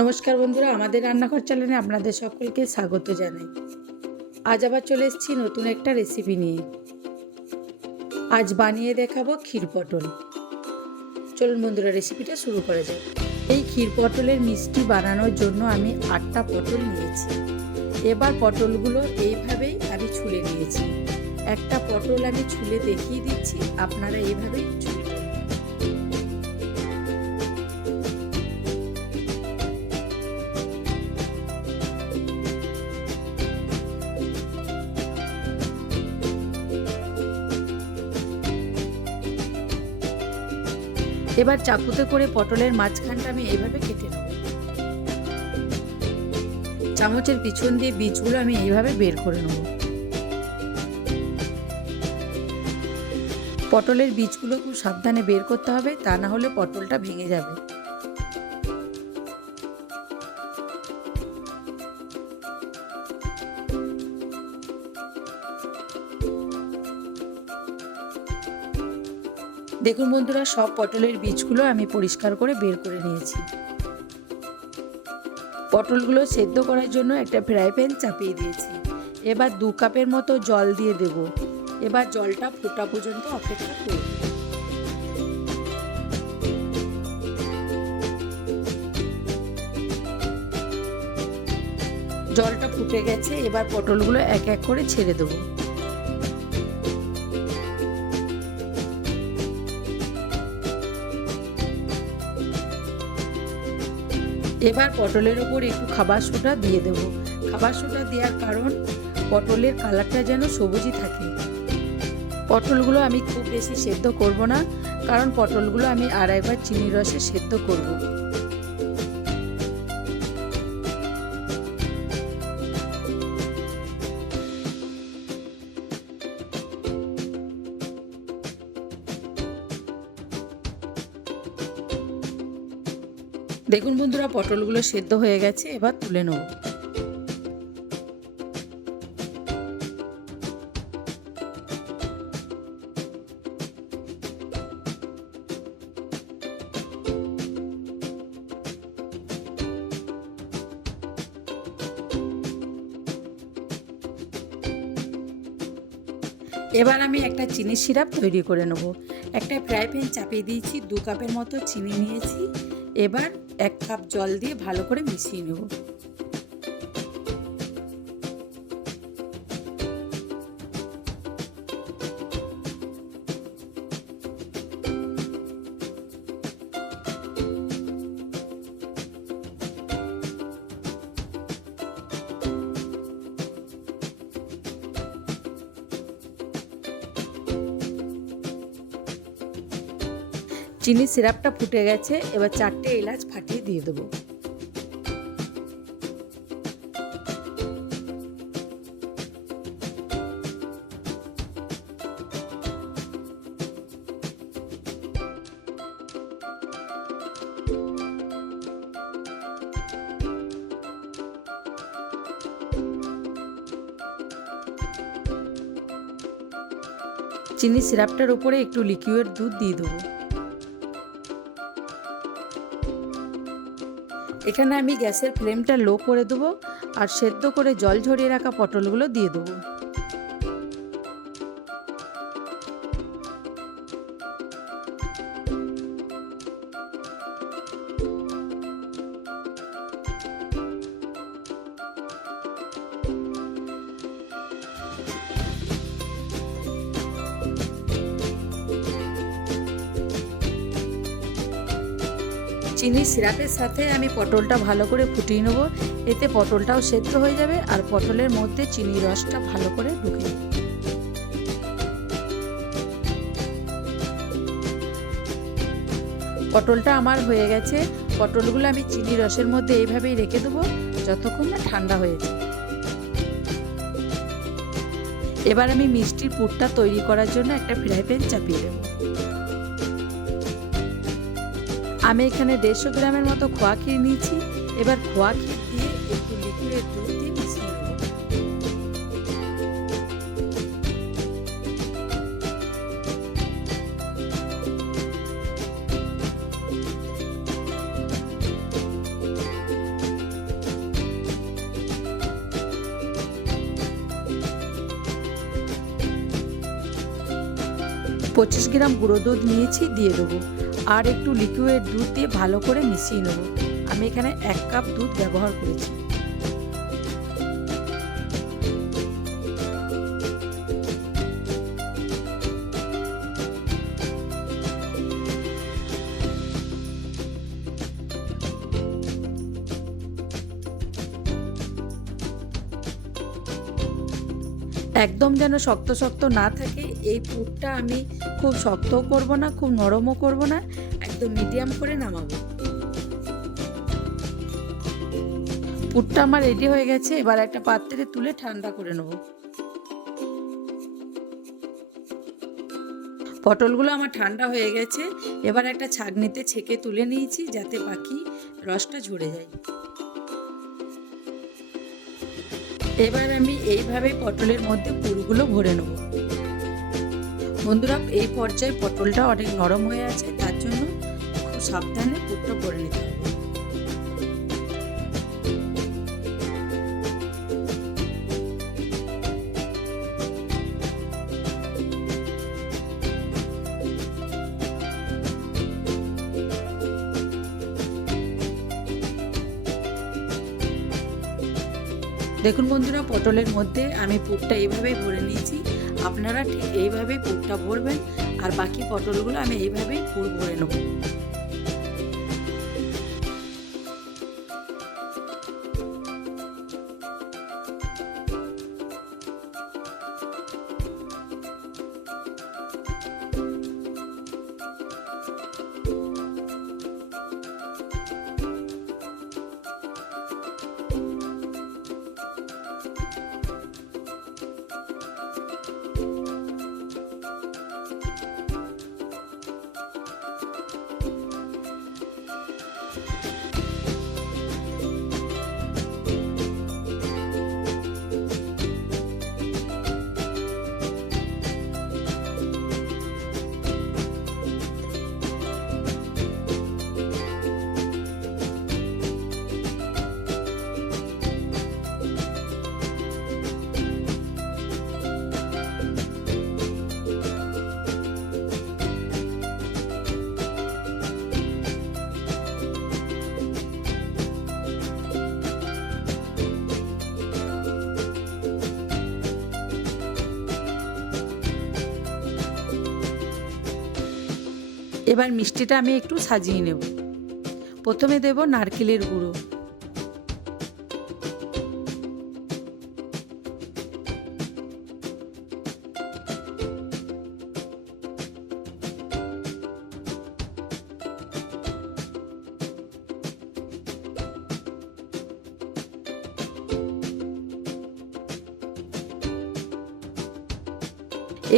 নমস্কার বন্ধুরা, আমাদের রান্নাঘর চ্যানেলে আপনাদের সকলকে স্বাগত জানাই। আজ আবার চলে এসেছি নতুন একটা রেসিপি নিয়ে। আজ বানিয়ে দেখাবো ক্ষীর পটল। চলুন বন্ধুরা, রেসিপিটা শুরু করা যাক। এই ক্ষীর পটলের মিষ্টি বানানোর জন্য আমি 8টা পটল নিয়েছি। এবার পটলগুলো এইভাবেই আমি ছুলে নিয়েছি। একটা পটল আমি ছুলে দেখিয়ে দিচ্ছি, আপনারা এইভাবেই ছুলবেন। এবার চাকুতে করে পটলের মাঝখানটা আমি এইভাবে কেটে নেব। চামচের পিছন দিয়ে বীজগুলো আমি এইভাবে বের করে নেব। পটলের বীজগুলো খুব সাবধানে বের করতে হবে, তা না হলে পটলটা ভেঙে যাবে। দেখুন বন্ধুরা, সব পটলের বীজগুলো আমি পরিষ্কার করে বের করে নিয়েছি। পটলগুলো সেদ্ধ করার জন্য একটা ফ্রাই প্যান চাপিয়ে দিয়েছি। এবার 2 কাপের মতো জল দিয়ে দেব। এবার জলটা ফোটা পর্যন্ত অপেক্ষা করব। জলটা ফুটে গেছে, এবার পটলগুলো এক এক করে ছেড়ে দেবো। এবার পটলের ওপর একটু খাবার সোডা দিয়ে দেব। খাবার সোডা দেওয়ার কারণ পটলের কালারটা যেন সবুজই থাকে। পটলগুলো আমি খুব বেশি সেদ্ধ করব না, কারণ পটলগুলো আমি আড়াইবার চিনির রসে সেদ্ধ করব। দেখুন বন্ধুরা, পটলগুলো সেদ্ধ হয়ে গেছে, এবার তুলে নেব। এবার আমি একটা চিনির সিরাপ তৈরি করে নেব। একটা ফ্রাই প্যান চাপিয়ে দিয়েছি, 2 কাপের মতো চিনি নিয়েছি। এবার 1 কাপ জল দিয়ে ভালো করে মিশিয়ে নেব। চিনি সিরাপটা ফুটে গেছে, এবার 4টে এলাচ ফাটিয়ে দিয়ে দেবো। চিনি সিরাপটার উপরে একটু লিকুইড দুধ দিয়ে দেবো। এখানে আমি গ্যাসের ফ্লেমটা লো করে দেবো আর সেদ্ধ করে জল ঝরিয়ে রাখা পটলগুলো দিয়ে দেবো। চিনি সিরাপের সাথে আমি পটলটা ভালো করে ফুটিয়ে নেব। এতে পটলটাও সেদ্ধ হয়ে যাবে আর পটলের মধ্যে চিনির রসটা ভালো করে ঢুকে যাবে। পটলটা আমার হয়ে গেছে। পটলগুলো আমি চিনির রসের মধ্যে এইভাবেই রেখে দেবো যতক্ষণ না ঠান্ডা হয়েছে। এবার আমি মিষ্টির পুরটা তৈরি করার জন্য একটা ফ্রাই প্যান চাপিয়ে দেবো। আমি এখানে 150 গ্রামের মতো খোয়া ক্ষীর নিয়েছি। এবার খোয়া ক্ষীর দিয়ে একটু লিকুইড দুধ দিয়ে মিশিয়ে নেব। 25 গ্রাম গুঁড়ো দুধ নিয়েছি, দিয়ে দেবো। আর একটু লিকুইড দুধ দিয়ে ভালো করে মিশিয়ে নেব। আমি এখানে 1 কাপ দুধ ব্যবহার করেছি। একদম যেন শক্ত শক্ত না থাকে। এই পুরটা আমি খুব শক্তও করব না, খুব নরমও করব না, একদম মিডিয়াম করে নামাবো। পুরটা আমার রেডি হয়ে গেছে। এবার একটা পাত্রে তুলে ঠান্ডা করে নেব। পটলগুলো আমার ঠান্ডা হয়ে গেছে। এবার একটা ছাঁকনিতে ছেঁকে তুলে নিয়েছি, যাতে বাকি রসটা ঝরে যায়। এবার আমি এইভাবে পটলের মধ্যে পুরগুলো ভরে নেব। বন্ধুরা, এই পর্যায়ে পটলটা অনেক নরম হয়ে আছে, তার জন্য খুব সাবধানে পুরটা ভরে নিতে হবে। দেখুন বন্ধুরা, পটলের মধ্যে আমি পুরটা এইভাবেই ভরে নিয়েছি। আপনারা ঠিক এইভাবেই পুরটা ভরবেন, আর বাকি পটলগুলো আমি এইভাবেই পুর ভরে নেব। এবার মিষ্টিটা আমি একটু সাজিয়ে নেব। প্রথমে দেব নারকেলের গুঁড়ো,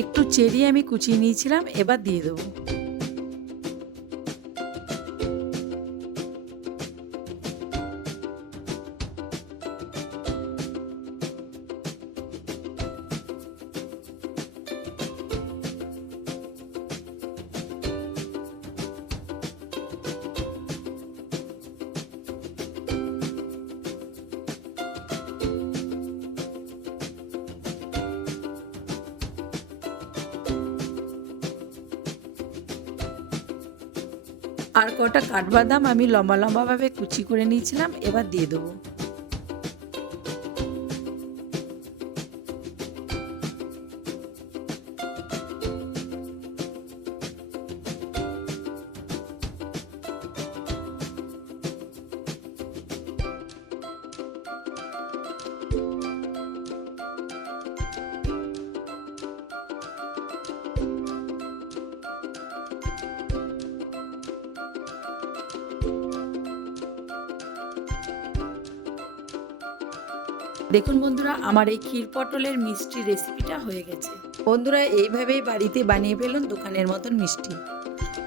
একটু চেরি আমি কুচিয়ে নিয়েছিলাম, এবার দিয়ে দেবো। আর কটা কাঠবাদাম আমি লম্বা লম্বাভাবে কুচি করে নিয়েছিলাম, এবার দিয়ে দেবো। দেখুন বন্ধুরা, আমার এই ক্ষীর পটলের মিষ্টি রেসিপিটা হয়ে গেছে। বন্ধুরা, এইভাবেই বাড়িতে বানিয়ে ফেলুন দোকানের মতন মিষ্টি।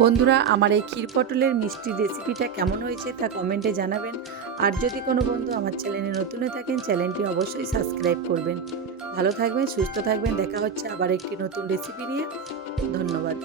বন্ধুরা, আমার এই ক্ষীর পটলের মিষ্টি রেসিপিটা কেমন হয়েছে তা কমেন্টে জানাবেন। আর যদি কোনো বন্ধু আমার চ্যানেলে নতুন হয়ে থাকেন, চ্যানেলটি অবশ্যই সাবস্ক্রাইব করবেন। ভালো থাকবেন, সুস্থ থাকবেন। দেখা হচ্ছে আবার একটি নতুন রেসিপি নিয়ে। ধন্যবাদ।